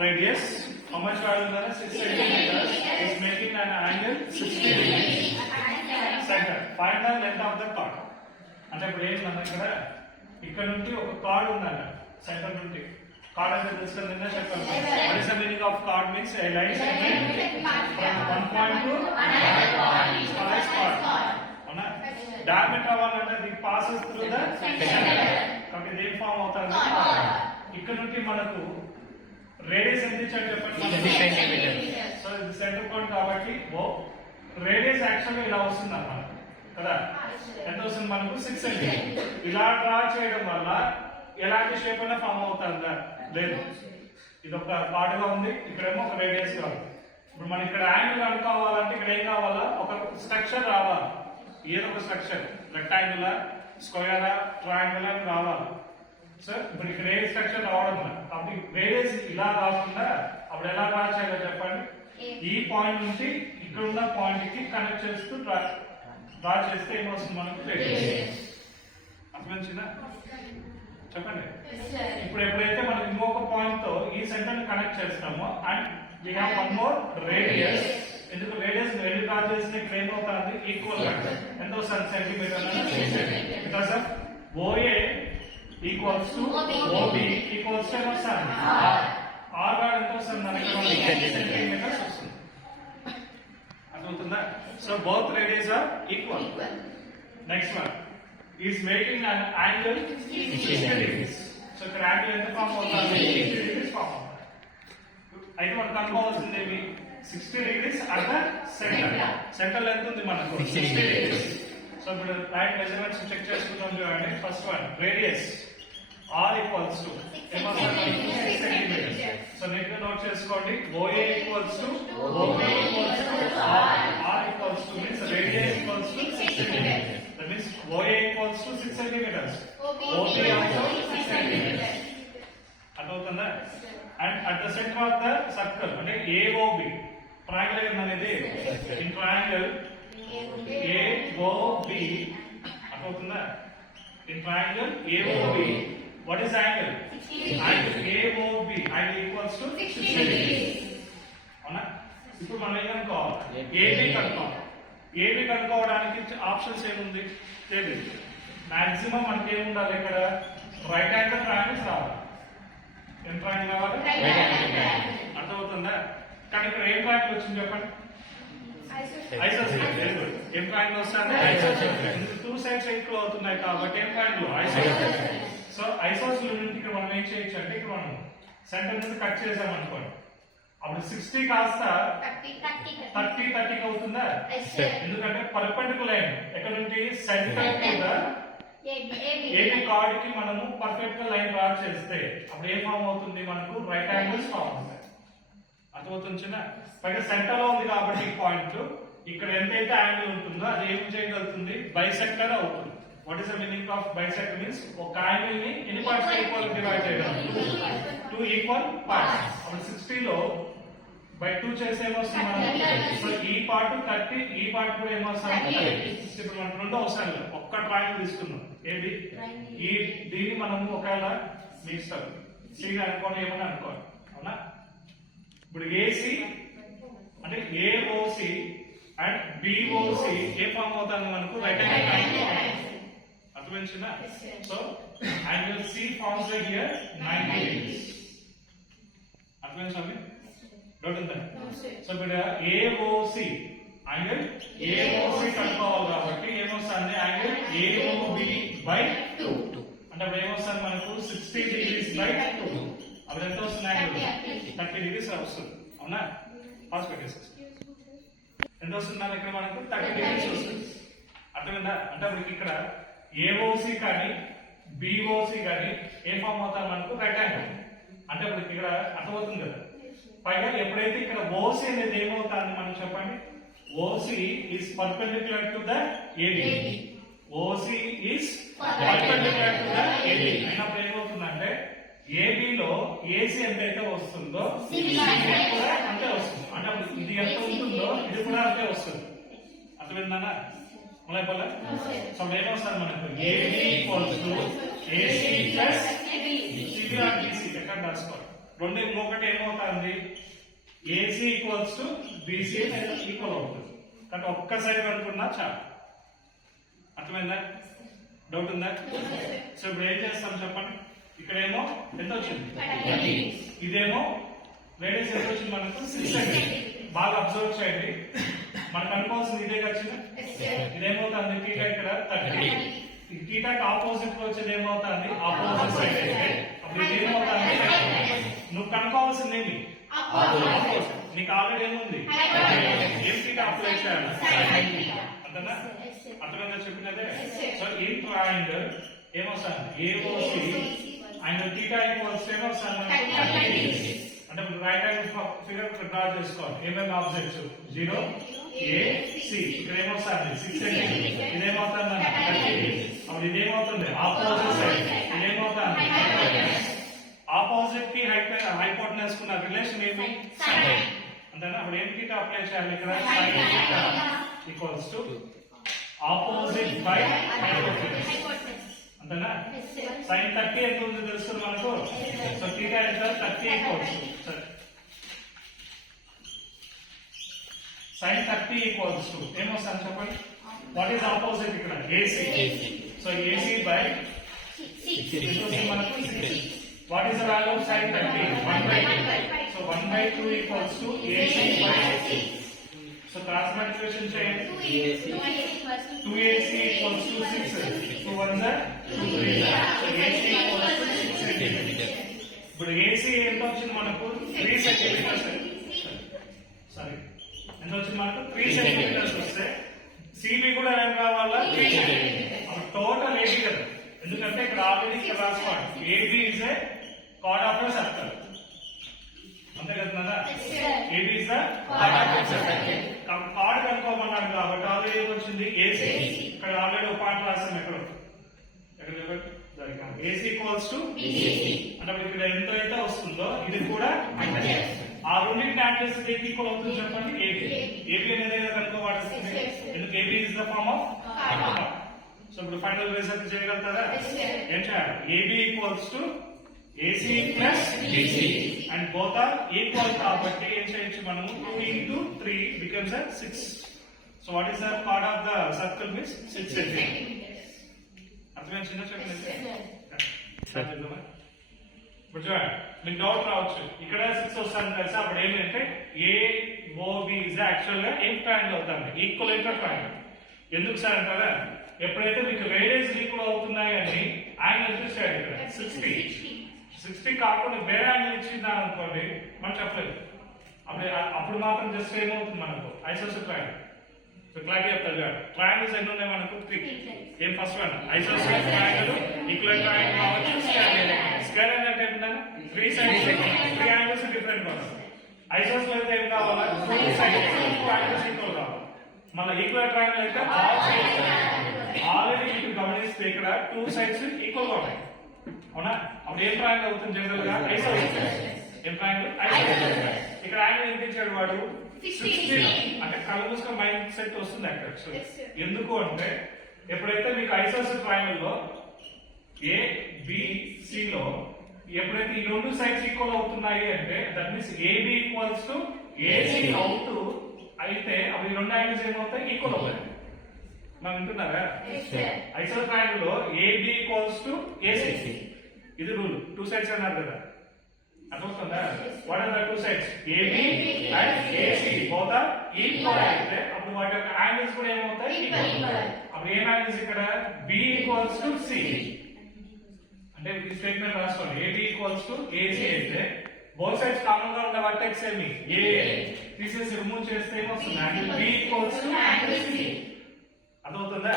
radius. How much value is 6 centimeters? Is making an angle 60 degrees. Center. Find the length of the chord. అంటే ఇప్పుడు ఏంటన్నా ఇక్కడ నుండి ఒక కార్డ్ ఉందన్న సెంటర్ నుండి కార్డ్ అంటే తెలుసుకొని నిన్న చెప్పాను. What is the meaning of chord? Means a line segment from one point to another point. అవునా? Diameter అవ్వాలంటే it passes through the center. కాబట్టి ఇది ఫామ్ అవుతుంది. ఇక్కడ నుండి మనకు రేడియస్ ఎంత ఇచ్చాడు చెప్పండి. సో ఇది సెంటర్ పాయింట్ కాబట్టి రేడియస్ యాక్చువల్గా ఇలా వస్తుంది అన్నమాట కదా. ఎంత వస్తుంది మనకు 6 సెంటీమీటర్. ఇలా డ్రా చేయడం వల్ల ఎలాంటి షేప్ అయినా ఫామ్ అవుతుందా? లేదు. ఇది ఒక పార్ట్గా ఉంది, ఇక్కడేమో ఒక రేడియస్ గా ఉంది. ఇప్పుడు మనం ఇక్కడ యాంగిల్ కనుక్కోవాలంటే ఇక్కడ ఏం కావాలా? ఒక స్ట్రక్చర్ రావాలి. ఏదో ఒక స్ట్రక్చర్, రెక్టాంగులర్, స్క్వేర్, ట్రయాంగులర్ అని రావాలి. సో ఇప్పుడు ఇక్కడ ఏ స్ట్రక్చర్ రావడం కాబట్టి రేడియస్ ఇలా కాకుండా అప్పుడు ఎలా డ్రా చేయాలో చెప్పండి. ఈ పాయింట్ నుంచి ఇక్కడ ఉన్న పాయింట్ కి కనెక్ట్ చేస్తూ డ్రా చేస్తే ఏమొస్తుంది మనకు? రేడియస్. అర్థమైందా? చెప్పండి. ఇప్పుడు ఎప్పుడైతే మనం ఇంకొక పాయింట్ తో ఈ సెంటర్ ని కనెక్ట్ చేస్తామో and we have one more radius. ఎందుకు రేడియస్ రెండు డ్రా చేస్తే ఇక్కడ ఏమవుతుంది? ఈక్వల్ గా ఎంత వస్తుంది? Centimetre. Because of OA equals to OB equals to R గాడ్ ఎంత వస్తుంది మనకి? సెంటీమీటర్స్ వస్తుంది. అర్థమవుతుందా? So both radius are equal. Next one is making an angle 60 degrees. So ఇక్కడ యాంగిల్ ఎంత ఫామ్ అవుతుంది? 60 degrees ఫామ్ అవుతుంది. అయితే మనం కనుక్కోవాల్సింది ఏమి? 60 degrees at the centre. Centre ఎంత ఉంది మనకు? 60 degrees. సో ఇప్పుడు రైట్ మెజర్మెంట్స్ చెక్ చేసుకుందాం చూడండి. First one radius R equals to 6 centimetres. So next note చేసుకోండి. OA equals to OB equals to R equals to means radius equals to 6 centimetres. That means OA equals to 6 centimetres. OB also 6 centimetres. అర్థమవుతుందా? And at the centre of the circle అంటే AOB triangle అనేది in triangle AOB. అర్థమవుతుందా? In triangle AOB what is angle? Angle AOB angle equals to 60 degrees. అవునా? ఇప్పుడు మనం ఏం కనుక్కోవాలి? AB కనుక్కోవాలి. AB కనుక్కోవడానికి ఆప్షన్స్ ఏముంది? తెలియదు. మాక్సిమం మనకి ఏముండాలి? ఇక్కడ రైట్ యాంగిల్ ట్రయాంగిల్స్ రావాలి. ఏం ట్రయాంగిల్ రావాలి? అర్థమవుతుందా? కానీ ఇక్కడ ఏం ట్రయాంగిల్ వచ్చింది చెప్పండి? ఐసోసెలెస్. ఏం ట్రయాంగిల్ వస్తుంది? టూ సైడ్స్ ఈక్వల్ అవుతున్నాయి కాబట్టి ఏం ట్రయాంగిల్? ఐసోసెలెస్. సో ఐసోసెలెస్ నుండి ఇక్కడ మనం ఏం చేయొచ్చు అంటే ఇక్కడ మనం సెంటర్ నుండి కట్ చేసాం అనుకోండి. అప్పుడు 60 కాస్త 30 అవుతుందా? ఎందుకంటే పర్పెండిక్యులర్ లైన్ ఎక్కడ నుండి సెంటర్ మీద AB కార్డ్ కి మనము పర్ఫెక్ట్ గా లైన్ డ్రా చేస్తే అప్పుడు ఏ ఫామ్ అవుతుంది మనకు? రైట్ యాంగిల్స్ ఫామ్ అవుతాయి. అర్థమవుతుందా? పైగా సెంటర్ లో ఉంది కాబట్టి ఈ పాయింట్ ఇక్కడ ఎంతైతే యాంగిల్ ఉంటుందో అది ఏం చేయగలుగుతుంది? బైసెక్టర్ అవుతుంది. What is the meaning of bisector? Means ఒక యాంగిల్ ని ఎన్ని పార్ట్స్ ఈక్వల్ డివైడ్ చేయడం? 2 ఈక్వల్ పార్ట్స్. అప్పుడు 60 లో బై 2 చేస్తే ఏమొస్తుంది మనకి? సో ఈ పార్ట్ 30, ఈ పార్ట్ కూడా ఏమొస్తుంది? ఇప్పుడు మనకు రెండు అవసరం లేదు, ఒక్క ట్రయాంగిల్ తీసుకున్నాం. ఏది? ఈ దీన్ని మనము ఒకవేళ మిక్స్ సి అనుకోండి, ఏమని అనుకోండి. అవునా? ఇప్పుడు AC అంటే AOC అండ్ BOC ఏ ఫామ్ అవుతుంది మనకు? Right angle triangle. అర్థమైందా? So angle C forms here 90 degrees. అర్థమైందా? డౌట్ ఉందా? సో ఇప్పుడు AOC యాంగిల్ AOC కనుక్కోవాలి కాబట్టి ఏమొస్తుంది? యాంగిల్ AOB/2 అంటే అప్పుడు ఏమొస్తుంది మనకు? 60 degrees by 2. అప్పుడు ఎంత వస్తుంది? యాంగిల్ 30 degrees వస్తుంది. అవునా? పాస్ పెట్టేసి ఎంత వస్తుంది ఇక్కడ మనకు? 30 degrees వస్తుంది. అర్థమైందా? అంటే అప్పుడు ఇక్కడ AOC కానీ BOC కానీ ఏ ఫామ్ అవుతారు మనకు? Right angle. అంటే అప్పుడు ఇక్కడ అర్థమవుతుంది కదా. పైగా ఎప్పుడైతే ఇక్కడ OC అనేది ఏమవుతుంది మనం చెప్పండి? OC is perpendicular to the AD. OC is perpendicular to the AD. అయినప్పుడు ఏమవుతుందంటే AB లో AC ఎంతైతే వస్తుందో CD కూడా అంతే వస్తుంది. అంటే ఇది ఎంత ఉంటుందో ఇది కూడా అంతే వస్తుంది. అర్థమైందా? మళ్ళీ సో ఏమొస్తుంది మనకు? AB equals to AC plus CD or BC. ఎక్కడ రాసుకోవాలి? రెండు ఇంకొకటి ఏమవుతుంది AC equals to BC equal అవుతుంది కాబట్టి ఒక్క సైడ్ అనుకున్నా చాలు అర్థమైందా డౌట్ ఉందా సో ఇప్పుడు ఏం చేస్తాం చెప్పండి ఇక్కడేమో ఎంత వచ్చింది ఇదేమో రేడియస్ ఎంత వచ్చింది మనకు 6 సెంటీమీటర్ బాగా అబ్జర్వ్ చేయండి మనకు అనుకోవాల్సింది ఇదే వచ్చింది ఇదేమవుతుంది టీటా ఇక్కడ 30 ఈ టీటాకి ఆపోజిట్ లో వచ్చేది ఏమవుతుంది ఆపోజిట్ సైడ్ అయితే అప్పుడు ఇది ఏమవుతుంది నువ్వు కనుక్కోవాల్సింది ఏంటి నీకు ఆల్రెడీ ఏముంది ఏం టీటా అప్లై చేయాలి అంతేనా అర్థమైందా చెప్పినదే సో ఈ ట్రయాంగిల్ ఏమొస్తుంది ఏఓసి యాంగిల్ థీటా ఈక్వల్స్ ఏమొస్తుంది అంటే రైట్ యాంగిల్ ఫిగర్ డ్రా చేసుకోవాలి ఏమేమి ఆబ్జెక్ట్స్ 0 ఏ సి ఇక్కడ ఏమొస్తుంది 6 సెంటీమీటర్ ఇదేమవుతుంది అప్పుడు ఇదేమవుతుంది ఆపోజిట్ సైడ్ ఇదేమవుతుంది ఆపోజిట్ కి హైపోటెనస్ కున్న రిలేషన్ ఏమి అంతేనా అప్పుడు ఏం థీటా అప్లై చేయాలి ఇక్కడ sin theta equals to opposite by hypotenuse అంతేనా sin 30 ఎంత ఉందో తెలుస్తుంది మనకు సో థీటా ఎంత 30 ఈక్వల్స్ sin 30 ఈక్వల్స్ టు ఏమొస్తుంది చెప్పండి వాట్ ఈస్ ఆపోజిట్ ఇక్కడ AC సో AC బై 6 మనకు 6 what is the value of sin 30 1/2 so 1/2 equals to AC by 6 so cross multiplication చేయండి 2AC equals to 6 so 1 the 2 3 so AC equals to 6 centimeter ఇప్పుడు AC ఎంత వచ్చింది మనకు 3 centimetres sorry ఎంత వచ్చింది మనకు 3 centimetres వస్తే CB కూడా ఏం కావాలా 3 సెంటీమీటర్స్ అప్పుడు టోటల్ AB కదా ఎందుకంటే ఇక్కడ ఆల్రెడీ ఇక్కడ రాసుకోండి AB is a chord of a circle అంతే కదా AB is the chord of a circle chord కనుక్కోమన్నాడు కాబట్టి ఆల్రెడీ ఏమొచ్చింది AC ఇక్కడ ఆల్రెడీ ఒక పాయింట్ రాసాం ఎక్కడ AC ఈక్వల్స్ టు అంటే ఇక్కడ ఎంత అయితే వస్తుందో ఇది కూడా అంటే ఆ రెండింటి యాంగిల్స్ దేనికి ఈక్వల్ అవుతుంది చెప్పండి AB అనేది ఏదో కనుక్కోవాల్సింది ఎందుకు AB is the form of chord so ఇప్పుడు ఫైనల్ రిజల్ట్ చేయగలుగుతారా ఏం చేయాలి AB equals to AC plus BC and both are equal కాబట్టి ఏం చేయొచ్చు మనము 2 into 3 becomes a 6 so what is the chord of the circle means 6 centimeters అర్థమైంది చిన్న చెప్పండి ఇప్పుడు చూడండి మీకు డౌట్ రావచ్చు ఇక్కడ 6 వస్తుంది కలిసి అప్పుడు ఏమంటే AOB is actually గా ఏం ట్రయాంగిల్ అవుతుంది ఈక్వల్ ట్రయాంగిల్ ఎందుకు సార్ అంటారా ఎప్పుడైతే మీకు రేడియస్ ఈక్వల్ అవుతున్నాయి అని యాంగిల్ చూసాడు ఇక్కడ 60 కాకుండా వేరే యాంగిల్ ఇచ్చిందా అనుకోండి మనం చెప్పలేదు అప్పుడు మాత్రం జస్ట్ ఏమవుతుంది మనకు ఐసోసెల్ ట్రయాంగిల్ సో క్లాక్ చెప్తాడు ట్రయాంగిల్స్ ఎన్ని ఉన్నాయి మనకు 3 ఏం first one ISOCELL triangle equal triangle కావచ్చు స్క్వేర్ అంటే ఏంటంటే 3 సైడ్స్ 3 యాంగిల్స్ డిఫరెంట్ ఉన్నాయి ఐసోసెల్ అయితే ఏం కావాలా 2 సైడ్స్ 2 యాంగిల్స్ ఈక్వల్ కావాలి మన ఈక్వల్ ట్రయాంగిల్ అయితే ఆల్రెడీ మీకు గమనిస్తే ఇక్కడ 2 సైడ్స్ ఈక్వల్ గా ఉన్నాయి అవునా అప్పుడు ఏం ట్రయాంగిల్ అవుతుంది జనరల్ గా ఐసోసెల్ ఏం ట్రయాంగిల్ ఐసోసెల్ ఇక్కడ యాంగిల్ ఎంత ఇచ్చాడు వాడు 16 అంటే కళ్ళు మూసుకొని మైండ్ సెట్ వస్తుంది అక్కడ ఎందుకు అంటే ఎప్పుడైతే మీకు ఐసోసెల్ ట్రయాంగిల్ లో ABC లో ఎప్పుడైతే ఈ రెండు సైడ్స్ ఈక్వల్ అవుతున్నాయి అంటే that means AB equals to AC అవుతూ అయితే అప్పుడు ఈ రెండు యాంగిల్స్ ఏమవుతాయి ఈక్వల్ అవుతాయి మనం వింటున్నారా ఐసోసెల్ ట్రయాంగిల్ లో AB ఈక్వల్స్ టు AC ఇది రూల్ 2 సైడ్స్ అన్నారు కదా అర్థమవుతుందా what are the 2 sides AB and AC both are equal అయితే అప్పుడు వాటి యొక్క యాంగిల్స్ కూడా ఏమవుతాయి ఈక్వల్ అప్పుడు ఏం యాంగిల్స్ ఇక్కడ B ఈక్వల్స్ టు C అంటే ఈ స్టేట్మెంట్ రాసుకోండి AB ఈక్వల్స్ టు AC అయితే బోత్ సైడ్స్ కామన్ గా ఉన్న వర్టెక్స్ ఏమి A తీసేసి రిమూవ్ చేస్తే ఏమొస్తుంది angle B equals to angle C అర్థమవుతుందా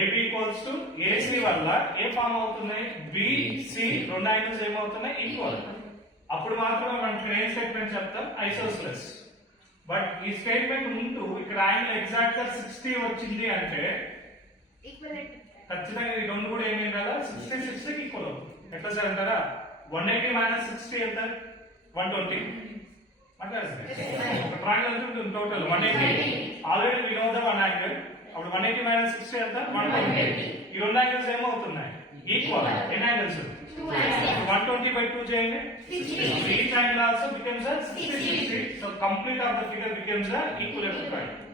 AB ఈక్వల్స్ టు AC వల్ల ఏ ఫామ్ అవుతుంది BC రెండు యాంగిల్స్ ఏమవుతున్నాయి ఈక్వల్ అప్పుడు మాత్రమే మనం ఏం స్టేట్మెంట్ చెప్తాం ఐసోసెలస్ బట్ ఈ స్టేట్మెంట్ ఉంటూ ఇక్కడ యాంగిల్ ఎగ్జాక్ట్ గా 60 వచ్చింది అంటే ఖచ్చితంగా ఈ రెండు కూడా ఏమేం కదా 60 కి ఈక్వల్ అవుతుంది ఎట్లా సార్ అంటారా 180 మైనస్ 60 ఎంత 120 అంటే ట్రయాంగిల్ ఎంత ఉంటుంది total 180 already we know the one angle అప్పుడు 180 మైనస్ 60 ఎంత 120 ఈ రెండు యాంగిల్స్ ఏమవుతున్నాయి ఈక్వల్ ఎన్ని యాంగిల్స్ 120 by 2 చేయండి each angle also becomes a 60. So complete of the figure becomes a equilateral triangle.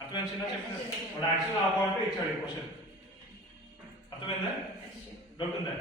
అర్థమైంది చిన్న చెప్పండి వాడు యాక్చువల్ ఆ పాయింట్ ఇచ్చాడు ఈ క్వశ్చన్ అర్థమైందా డౌట్ ఉందా